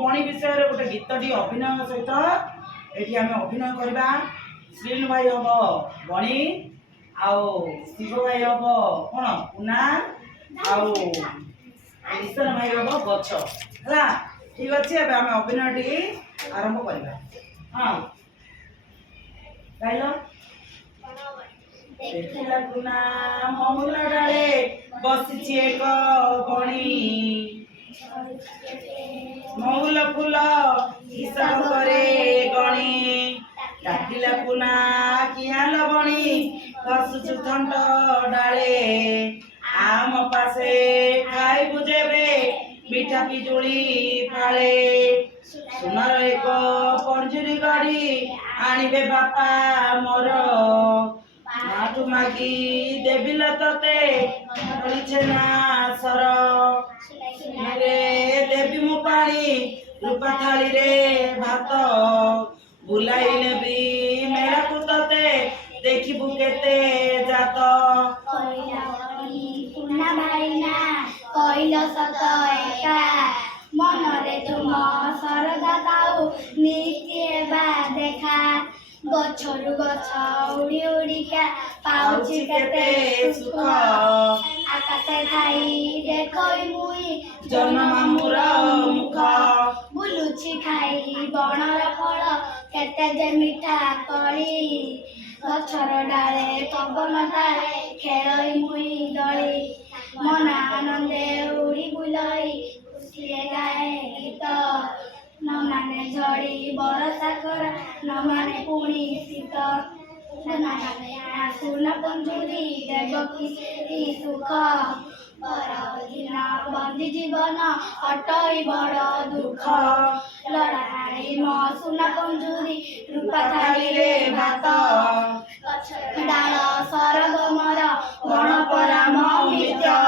बणी विषय गोटे गीतटी अभिनय सहित ये आम अभिनय करवा। श्रीनु भाई हम बणी आउ शिव भाई हम कौन पुना आउ ईश्वर भाई हम गछ है। ठीक अच्छे आम अभिनय आरंभ करवा। हाँ गाइल देखिला कुना महुल डाले बसिछि एक बणी महुल फूल हिसाब करे गणी डाकिला कुना किया लबणी बसुछु थंड डाले आम पासे खाई बुझेबे मिठा पिजुली फाले सुनार एक पंजुरी गढ़ी आनिबे बापा मोर माठू मागी देबिल तते छेना सर रे देवी मु पानी रूपा थाली रे भात बुलाई नेबी मेरा कुतते देखिबु केते जात पुना भाईना कइल सत एका मनरे तुम सरदा दाऊ नीति बा देखा गछरु गछ उड़ी उड़िका पाउछि केते सुख आकाशे थाई देखई मुई जन्म मामुर मुख बुलुछि खाई बणर फल केते जे मिठा कली गछर डाले पवन तारे खेलई मुई दली मन आनंदे उड़ी बुलई खुशीरे गाए गीत न माने झड़ी बरसा कर न माने पुणी शीत सुन पंजुरी देवकी सुख दिन बंदी जीवन अटई बड़ दुख लड़ाई म सुन पंजुरी रूपा थाली रे भात डाल सरगमर गण पराम मित्र।